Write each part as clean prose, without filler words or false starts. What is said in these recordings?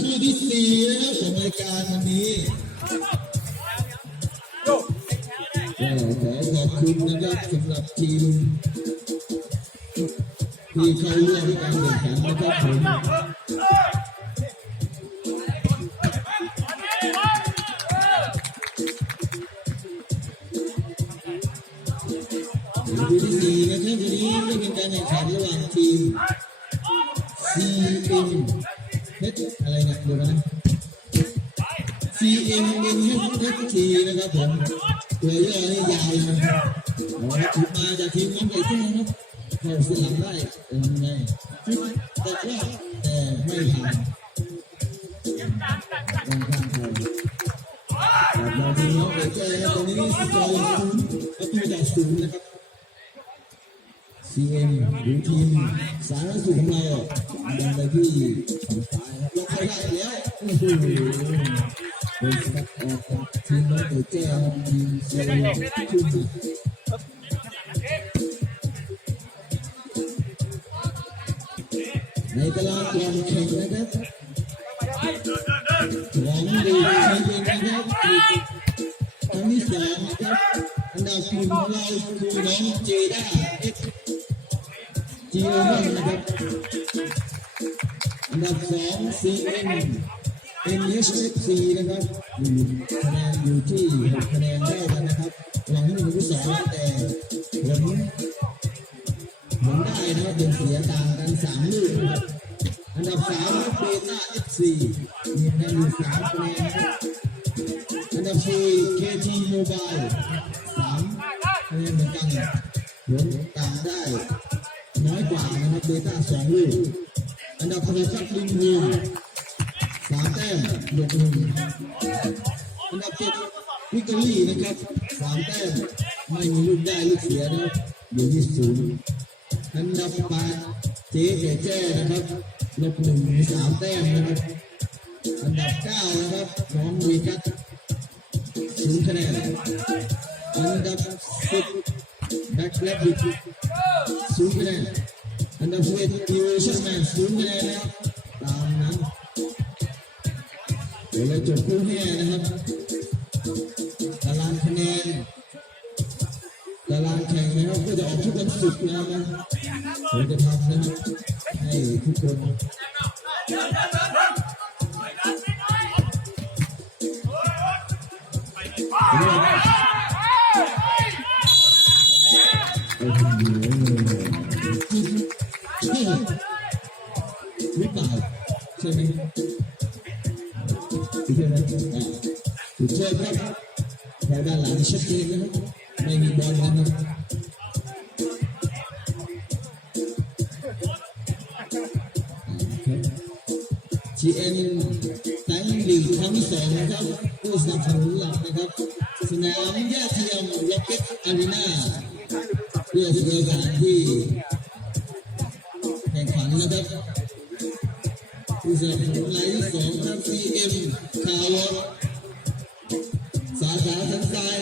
คู่ที่สี่แล้วของรายการวันนี้ขอขอบคุณนะครับสำหรับทีมที่เข้าร่วมการแข่งขันนะครับผมคู่ที่สี่นะครับวันนี้ก็เป็นการแข่งขันระหว่างทีม CM อะไรนะดูนะ CMNHT นะครับผมตัวย่อนี่ยาวนะครับถูกมาจากทีมน้องไก่แจ้นะครับเข้าสนามได้เป็นไงแต่ว่าแต่ไม่ผ่านต้องข้ามไปเราทีมน้องไก่แจ้ตอนนี้สกอร์0-0จาก0นะครับ CM หรือทีมสาธารณสุขของเราดันไปที่ฝั่งซ้ายครับลงไปได้แล้วโอ้โหเป็นสกัดออกจากทีมน้องไก่แจ้ทีมเซลล์ขึ้นในตลาดกองแข่งนะครับของดีทีมนะครับครั้งที่2นะครับอันดับหนึ่งของเราคือน้องเจด้าจีโอแมนนะครับอันดับ2 CN NHFC นะครับคะแนนอยู่ที่6คะแนนได้กันนะครับหลังที่1ที่2แต่ผลได้นะครับเป็นเสียต่างกัน3ลูกอันดับ3เบต้า FC มีคะแนนอยู่3คะแนนอันดับ4 KT Mobile 3คะแนนเหมือนกันผลต่างได้น้อยกว่านะครับเบต้า2ลูกอันดับ6ครับลิงวู3 3 แต้มบวก 1อันดับ7วิกตอรี่นะครับ3 แต้มไม่มีลูกได้ลูกเสียนะครับอยู่ที่0อันดับ8เจ๊แจ้นะครับลบ1มี3 แต้มนะครับอันดับ9นะครับน้องวีกัส0 คะแนนอันดับ10แบ็คแบล็กบิด0 คะแนนอันดับ11ดิวชั่นแมน0 คะแนนนะครับตามนั้นเดี๋ยวเราจบคู่แห่นะครับตารางคะแนนตารางแข่งนะครับก็จะออกทุกวันศุกร์นะครับผมจะทำนะครับให้ทุกคนหรือเปล่าใช่ไหมถูกใช่ไหมถูกใช่ครับแถวด้านหลังชัดเจนนะครับไม่มีบอลนะครับ GM ไทยลีกครั้งที่ 2นะครับผู้สนับสนุนหลักนะครับสนามหญ้าเทียมล็อกเก็ตอารีนาเพื่อสถานที่แข่งขันนะครับผู้สนับสนุนรายที่ 2ครับ CM คาวอสาขาสันทราย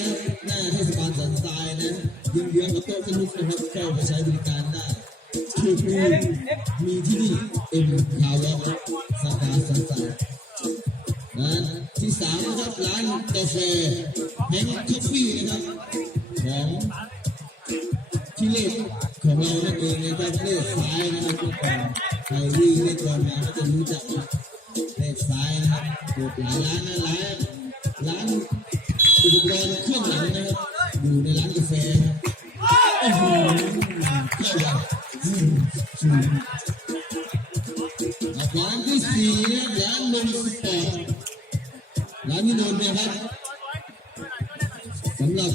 หน้าเทศบาลสันทรายนะยืนเยื้องกับโต๊ะสนุกนะครับเข้าไปใช้บริการได้ทุกที่มีที่นี่เอ็มคาวอสาขาสันทรายนะที่ 3นะครับร้านกาแฟแฮงคอฟฟี่นะครับของที่เลขของเรานั่นเองนะครับเลขซ้ายนะครับทุกคนใครวิ่งเลขก่อนมาก็จะรู้จักเลขซ้ายนะครับเปิดหลายร้านนะร้านอุปกรณ์เครื่องหนังนะครับอยู่ในร้านกาแฟโอ้โหเข้าไปร้านที่ 4นะร้านนมสปอร์ตร้านนี้นนท์นะครับสำหรับ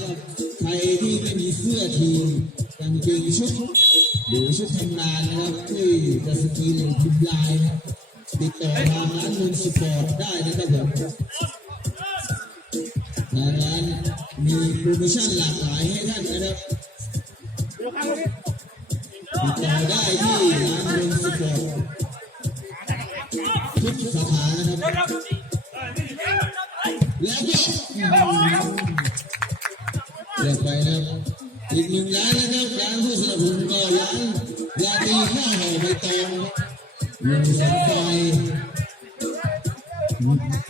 ใครที่ไม่มีเสื้อทีมกางเกงชุดหรือชุดทำงานนะครับที่จะสกรีนหรือพิมพ์ลายนะติดต่อทางร้านนนท์สปอร์ตได้นะครับผมทางร้านมีโปรโมชั่นหลากหลายให้ท่านนะครับติดต่อได้ที่ร้านนนท์สปอร์ตทุกสาขานะครับแล้วก็เรียกไปนะครับอีก1ร้านนะครับร้านผู้สนับสนุนก็ร้านยาตีข้าวห่อใบตองอยู่สันไฟ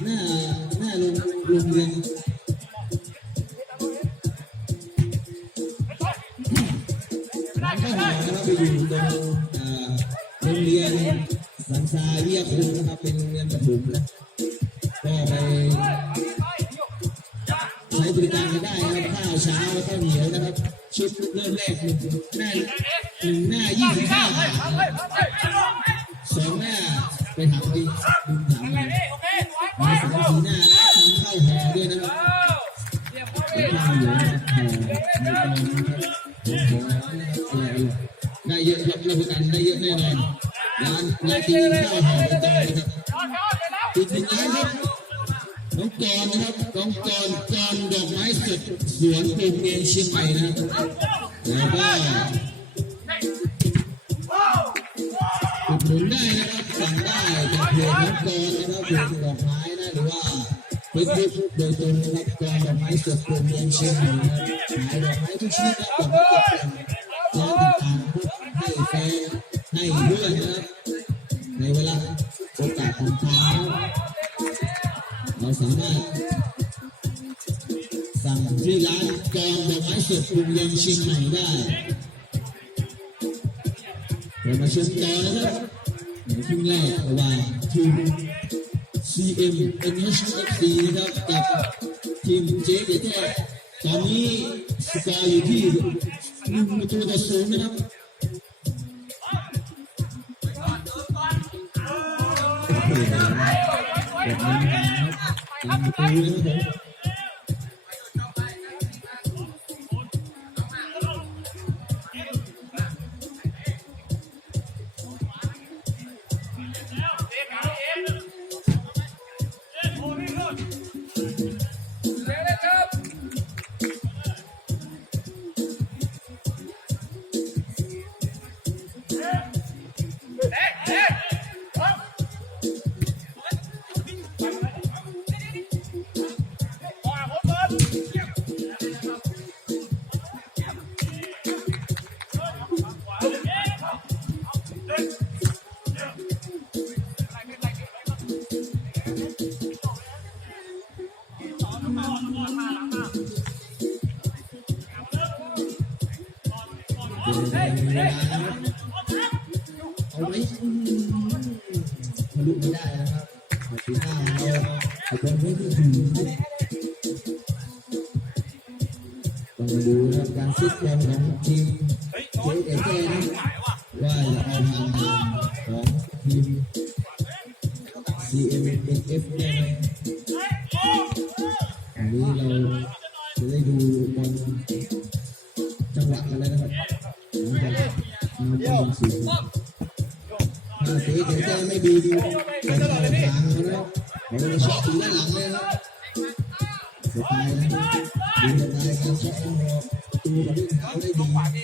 หน้าโรงเรียนร้านข้าวห่อนะครับไปอยู่ตรงโรงเรียนสันทรายวิทยาคมนะครับเป็นโรงเรียนประถมนะก็ไปใช้บริการกันได้นะครับข้าวเช้าแล้วก็เหนียวนะครับชุดเริ่มแรก1 หน้า 25 บาท2 หน้าไปถามดีดึงถามมา3 4 หน้าทำข้าวห่อด้วยนะครับข้าวเหนียวห่อได้เยอะครับรับประกันได้เยอะแน่นอนร้านตีข้าวห่อใบตองนะครับอีก1 ร้านครับน้องกรนะครับน้องกรดอกไม้สดสวนปลูกเองเชียงใหม่นะครับแล้วก็อุดหนุนได้นะครับสั่งได้จากเพจน้องกรนะครับเพจดอกไม้นะหรือว่าเฟซบุ๊กโดยตรงนะครับกรดอกไม้สดปลูกเองเชียงใหม่นะครับขายดอกไม้ทุกชนิดนะดอกไม้ตกแต่งร้านต่างๆให้แฟนให้เพื่อนนะครับในเวลาโอกาสของเช้าเราสามารถสั่งที่ร้านกรดอกไม้สดปรุงยังเชียงใหม่ได้เรามาชมต่อนะครับในครึ่งแรกระหว่างทีม CM NHFC นะครับกับทีมเจ๊เจ๊ตอนนี้สกอร์อยู่ที่1-0นะครับแบบนี้นะครับตามประตูนะครับ เอาไว้ทะลุไม่ได้นะครับปีหน้าเราเป็นไม่ได้ถึงต้องมาดูนะการฟิตบอลของทีมเจ๊เจ๊นะว่าจะเอาทางของทีม CMNF ได้ไหมอันนี้เราจะได้ดูบอลจังหวะกันแล้วนะครับน้ำสูงถ้าเจ๊เจ๊ไม่ดีเป็นทางแล้วนะเขาจะช็อตถึงด้านหลังเลยนะสไตล์นะดูสไตล์การช็อตของเราตัวกับวิ่งเขาได้ดี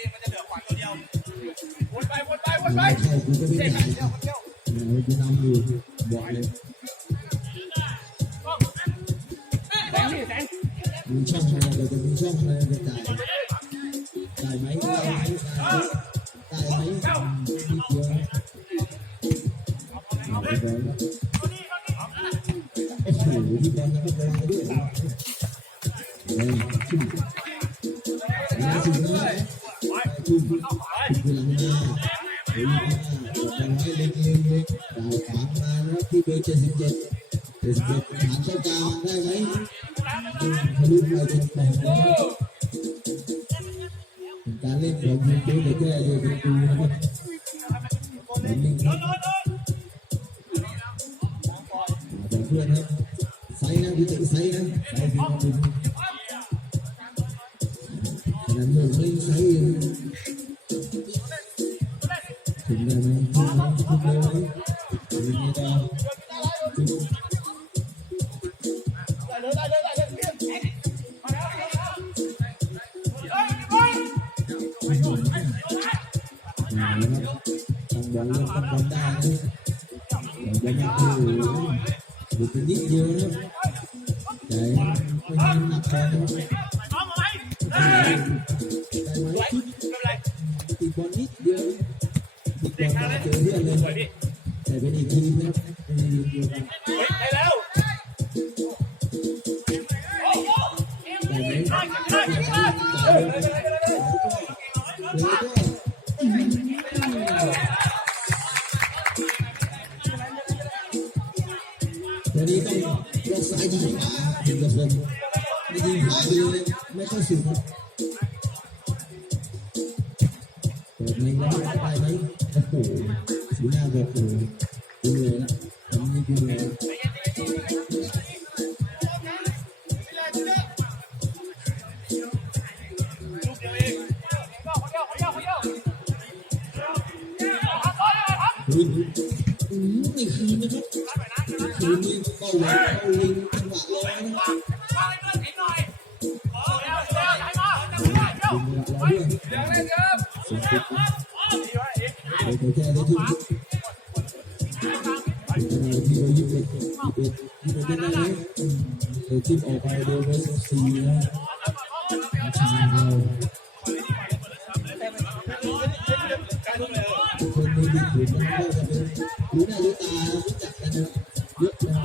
เข้ากูก็ไม่ได้เราจะนำอยู่บอกเลยมีช่องอะไรเราจะมีช่องอะไรจะจ่ายไหมได้ไหมนิดเดียวโอ้โหที่บอลนะครับระวังด้วยขึ้นถึงนะทุ่มพลังมาเห็นว่าจะให้เล็กเองเลยดาวขวางมาแล้วที่เบอร์77ฐานเข้ากลางได้ไหมทะลุไปจนแตกการเล่นของทีมเด็กแก่โดยเป็นตูนะครับนิ่งครับเพื่อนครับไซนะดูตึกไซนะไซพี่น้องดูขนาดมือไม่ไซถึงได้ไหมถึงได้ไหมถึงไม่ได้บอลเล่นกับบอลได้นะบอลยังดูเป็นนิดเดียวนะใจไม่หนักพอนะติดบอลนิดเดียวติดบอลเจอเพื่อนเลยแต่เป็นอีกทีมนะเป็นทีมเดียวกันได้แล้วได้ไหมวันนี้ต้องยกซ้ายยิงขวาถึงกับผมไม่ยิงขวาไปเลยไม่เข้าสุดครับเปิดไม่ได้ไหมโอ้โหสีหน้าบอกเลยดูเลยนะทำนี่ดูเลยนี่คือนะครับคือนี่เป้าหมายเอาลิงจังหวะลอยนะครับไปแค่ได้ทุกที่เรายิบที่เราได้ไหมจิ้มออกไปโดยเบอร์สี่นะเราทุกคนในดิบมันก็จะเป็นรู้หน้ารู้ตารู้จักกันนะเยอะนะ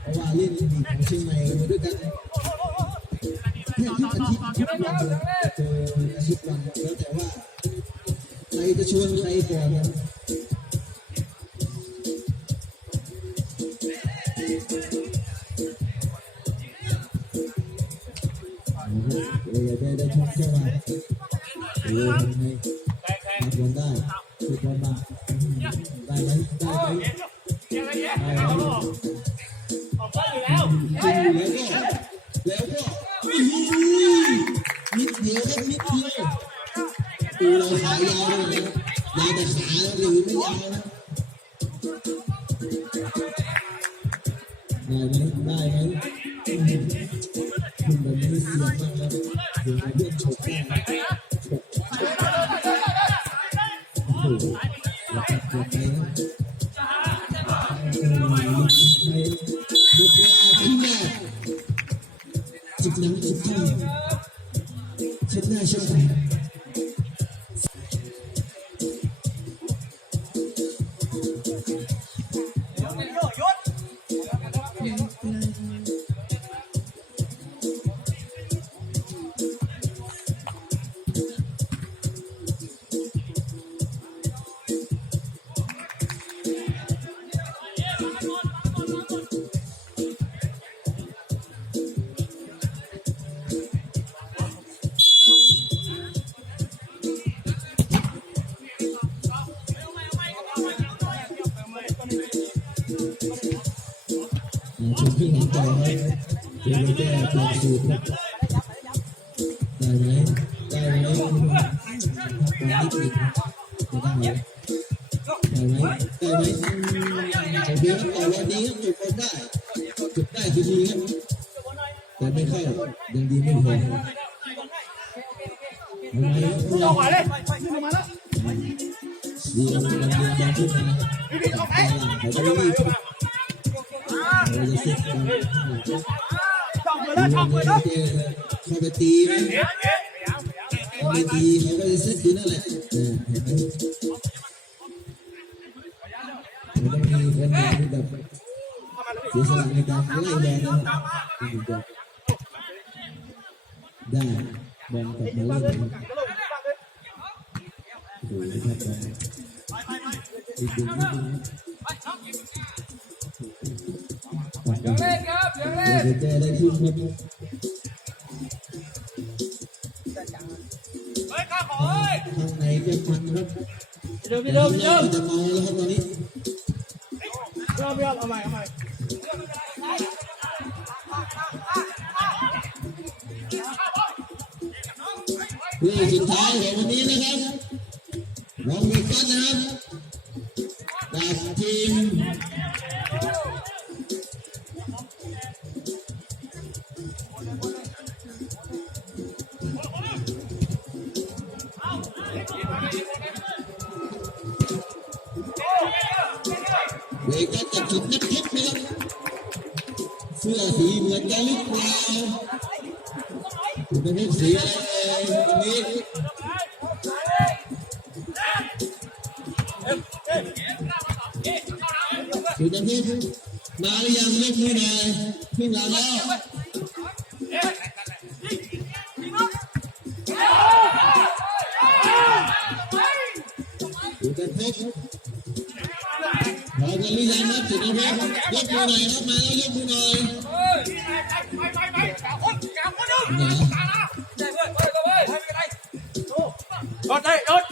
เพราะว่าเล่นดีของเชียงใหม่มาด้วยกันแค่ทุกอาทิตย์ทุกวันเจออาทิตย์วันแล้วแต่ว่าใครจะชวนใครก่อนนะได้ทุกแค่ว่าทำไงรับบอลได้คือบอลมาได้ไหมได้ไหมจริงอยู่แล้วก็นิดเดียวครับนิดเดียวตัวเราขายาวเลยนะยาวแต่ขาหรือไม่ยาวนะได้ไหมคุณแบบนี้เสียงมากแล้วเดี๋ยวเพื่อนฉกได้โอ้โหหลับไปนะจิบน้ำจิบท่าเช็ดหน้าเช็ดตา ต่อให้เดี๋ยวเราแก้เปลี่ยนสูตรได้ไหมได้ไหมนิดหนึ่งจะได้ไหมได้ไหมได้ไหมโอเคครับต่อวันนี้ครับจบได้คือดีครับแต่ไม่เข้ายังดีไม่พอลงมาเลยขึ้นมาแล้วดีครับมันเดินขึ้นมาเขาจะรีบเราจะเซ็ตกันเข้าไปตีไหมเข้าไปตีเขาก็จะเซ็ตอยู่นั่นแหละมันต้องมีคนแบบเสียสละในการไล่แดงนะครับได้บอลกลับมาเล่นดูนะครับอีกดึงนิดนึงยังเล่นครับยังเล่นเจอได้ขึ้นครับข้างในก็มันครับจะเมาแล้วครับตอนนี้เอาใหม่ผู้สุดท้ายของวันนี้นะครับน้องมีกันนะครับจากทีมเวกัสจากจุดนักเทปนะครับเสื้อสีเหมือนกันหรือเปล่าคุณเป็นสีอะไรวันนี้คุณจะพูดมาหรือยังยกมือหน่อยขึ้นหลังแล้วคุณจะพูดพอกันหรือยังครับจุดนี้ครับยกมือหน่อยครับมาแล้วยกมือหน่อยรถได้รถ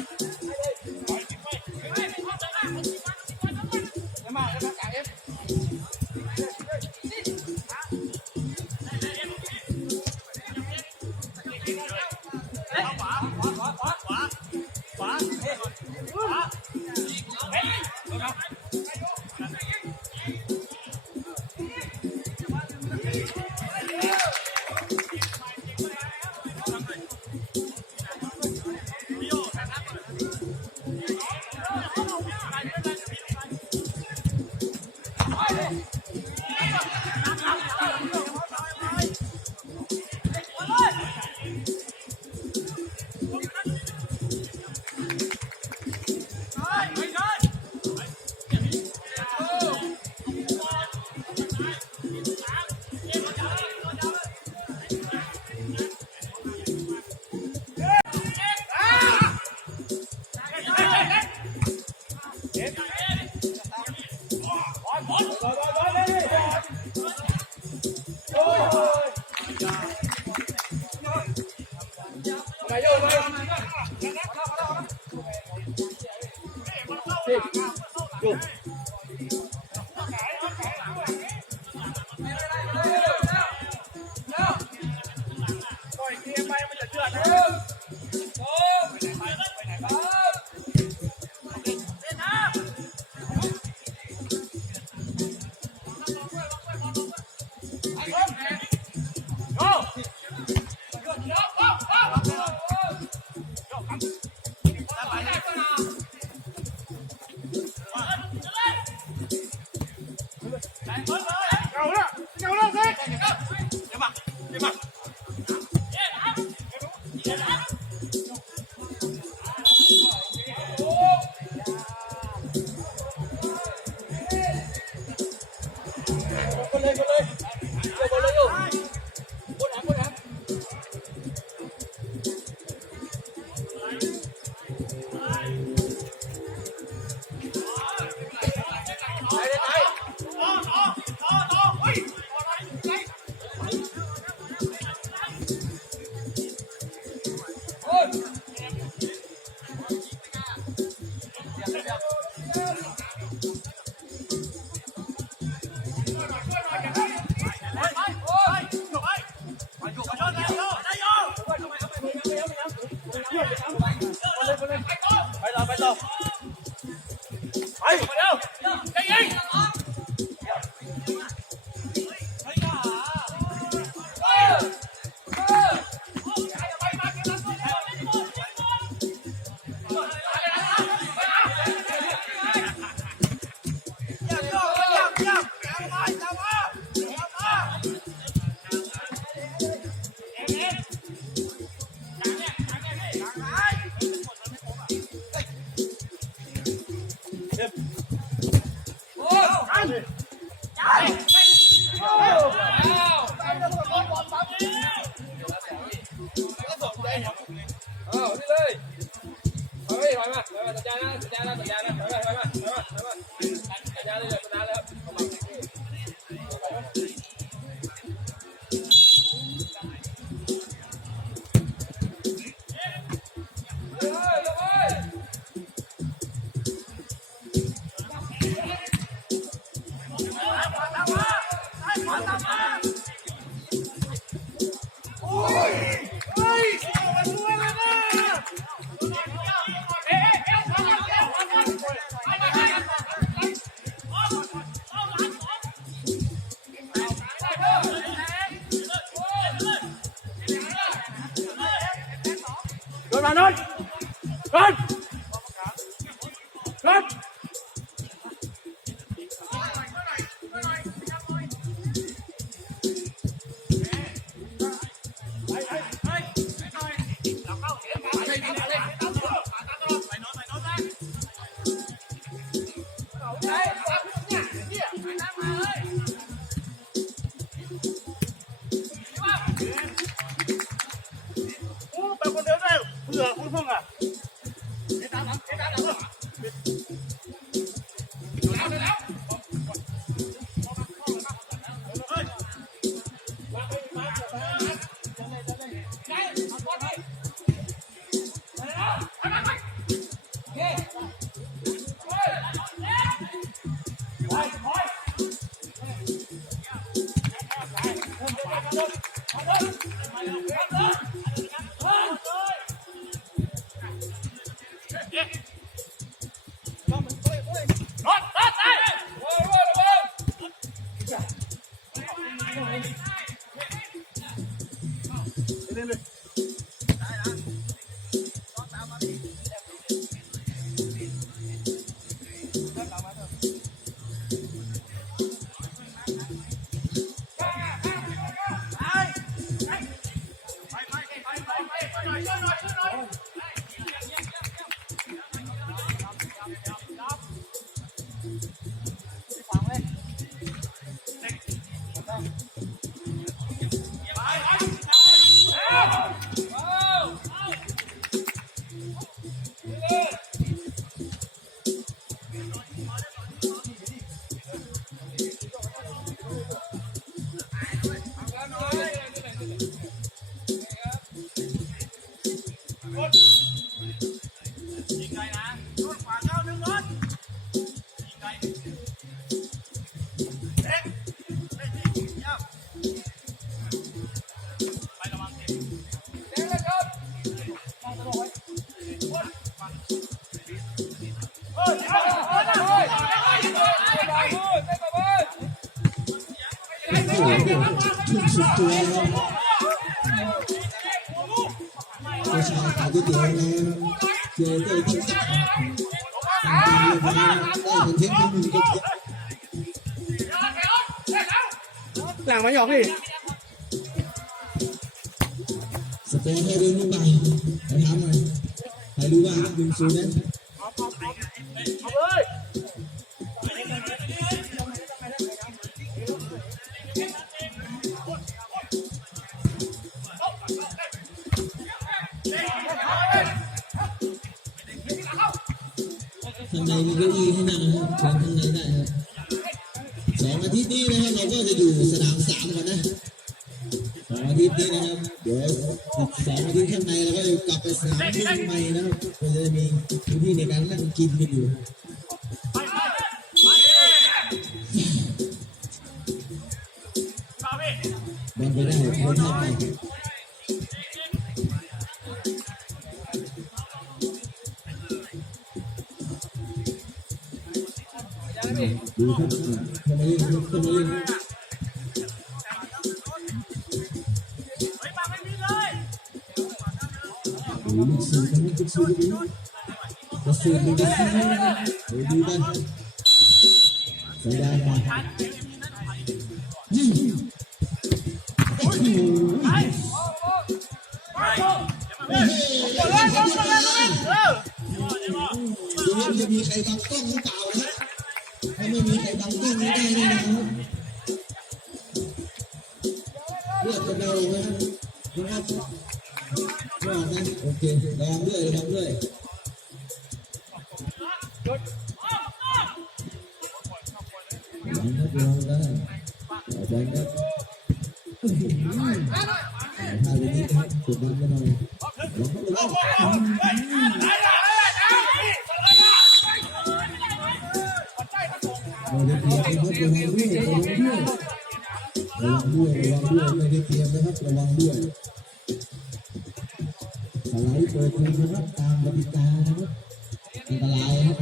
นี่เลยถอยมาสัญญาณนะถอยมาสัญญาณเลยสัญญาณเลยโดนมาโดนไปคนเดียวได้เผื่อคุณพงษ์อ่ะทุ่มสุดตัวครับผู้ชายขายก๋วยเตี๋ยวนะครับเจอได้ชิ้นสักได้เห็นเทคนิคหนึ่งก็หลังมาหยอกพี่สกอร์ให้เรื่องนี้ไปขอถามหน่อยใครรู้ว่า1-0นั้นข้างในมีเก้าอี้ให้นั่งนะครับเชิญข้างในได้ครับ2 อาทิตย์นี้นะครับเราก็จะอยู่สนาม3ก่อนนะ2 อาทิตย์นี้นะครับเดี๋ยวอีก2 อาทิตย์ข้างในเราก็จะกลับไปสนามที่ใหม่นะครับก็จะมีพื้นที่ในการนั่งกินกันอยู่บอลไปได้บอลเข้าไปดูครับทำไมเล่นทำไมเล่นดูลูกสื่อกันลูกสื่อดูกระสือดูกระสือดูกันสัญญาณมายิงโอ้โหดูว่าจะมีใครบังกล้องหรือเปล่านะถ้าไม่มีใครบังกล้องไม่ได้แน่นอน เลือดกระเดานะครับรอดนะโอเคลองด้วยลองด้วยลองครับลองได้ต่อไปครับถ้าเป็นนี้ครับกดดันกันหน่อยลองครับลองไม่ได้เตรียมนะครับระวังด้วยระวังด้วยไม่ได้เตรียมนะครับระวังด้วยสไลด์เปิดเพลงนะครับตามกติกานะครับอันตรายนะครับ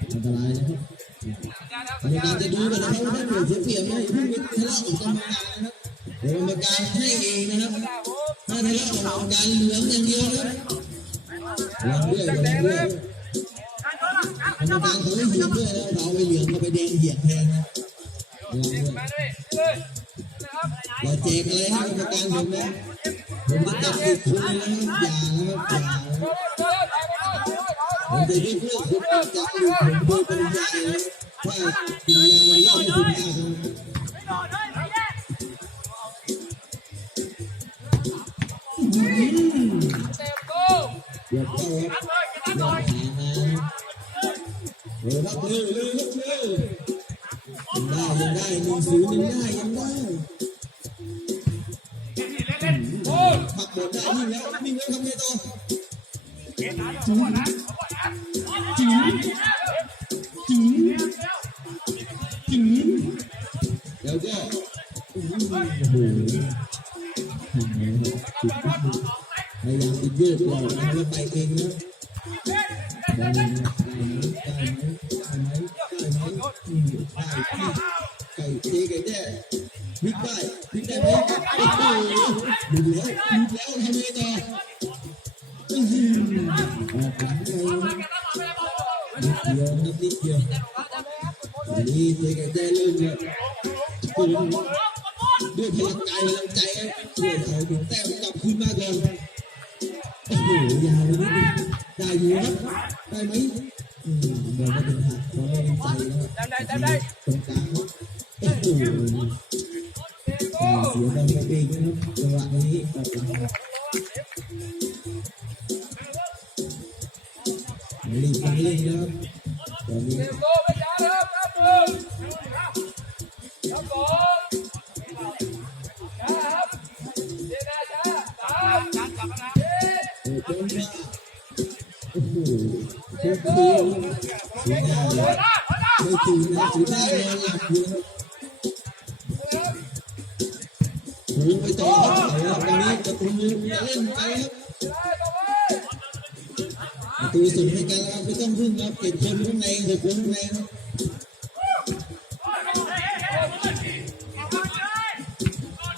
อันตรายนะครับกรรมการจะดูกันนะครับว่าถ้าเกิดเสียเปรียบไม่เพิ่งไปทะเลาะกับกรรมการนะครับเดี๋ยวกรรมการให้เองนะครับถ้าทะเลาะกับกรรมการเหลืองอย่างเดียวนะครับระวังด้วยระวังด้วยกรรมการเขาไม่เหยียบด้วยแล้วเราไปเหลืองเราไปแดงเหยียบแทนนะระวังด้วยอย่าแจกอะไรให้กรรมการผมนะผมจะจับติดคุกเลยนะครับอย่าผมจะได้เพื่อนผมจะจับติดผมโดยปริยายนะว่าปริยายมันย่อมไม่ถูกยากนะเดี๋ยวเข้าครับหาเร็วครับเร็วยังได้1-0ยังได้พักหมดได้นิ่งแล้วทำไงต่อแล้วก็โอ้โหพยายามจะยืดหลอกแล้วไปเองนะได้ไหมไก่เจ๊ไก่แด้พลิกได้ไหมโอ้โหดูแล้วทำไงต่อออกหลังเลยนิดเดียววันนี้เจ๊ไก่แด้เริ่มเนี่ยด้วยพลังใจช่วยเอาถึงแต้มกลับคืนมาก่อนโอ้โหยาวนิดนึงได้อยู่ครับได้ไหมเดี๋ยวไม่เป็นหักเพราะไม่เป็นใจนะครับตรงกลางครับโอ้โหเสียบอลไปเองนะครับจังหวะนี้ตัดนะครับรีบนะครับตอนนี้โอ้โหไม่ตื่นนะนอนหลับอยู่ครับโอ้ไปต่อครับตอนนี้ประตูจะเล่นไปครับประตูสุดให้กันแล้วไม่ต้องพึ่งครับเก็บคนข้างใน6 คนข้างในครับ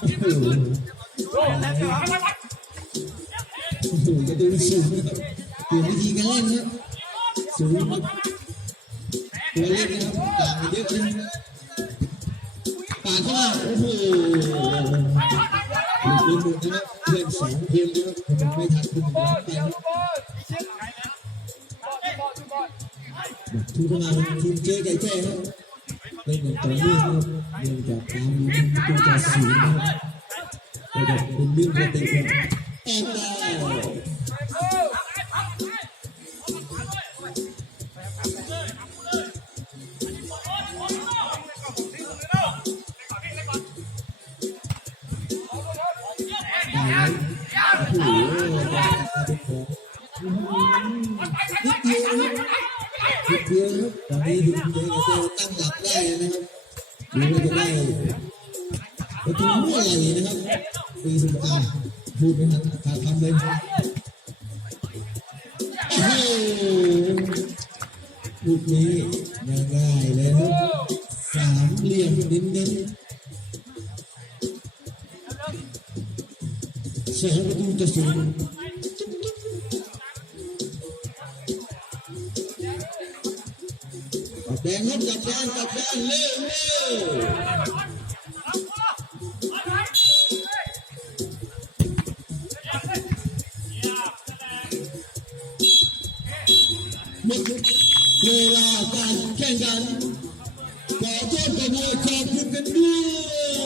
โอ้โหประตูสูงนะครับเปลี่ยนวิธีการเล่นครับสูงครับตัวเล่นนะครับต่างกันเยอะเลยปาดเข้ามาโอ้โหดูนะครับเพื่อน2 คนนะครับไม่ทันคุณไปครับทุกคนมาทีมเจ๊ไก่แจ้ครับเล่นอย่างต่อเนื่องครับเนื่องจากตามตัวจ่าสูงนะครับระดับเป็นวิ่งกระเตะครับออกนิดเดียวครับตอนนี้ทีมเจ๊ก็จะตั้งหลักได้นะครับดูว่าจะได้ประตูเมื่อไหร่นะครับปีสุดท้ายพูดไม่ทันขาดคำเลยโอ้โหลูกนี้ง่ายๆเลยครับ3 เหลี่ยมเน้นๆ2 ประตูต่อ 0แดงครับจับแดงเร็วหมดเวลาการแข่งขัน ขอโทษขอโทษขอบคุณกันด้วย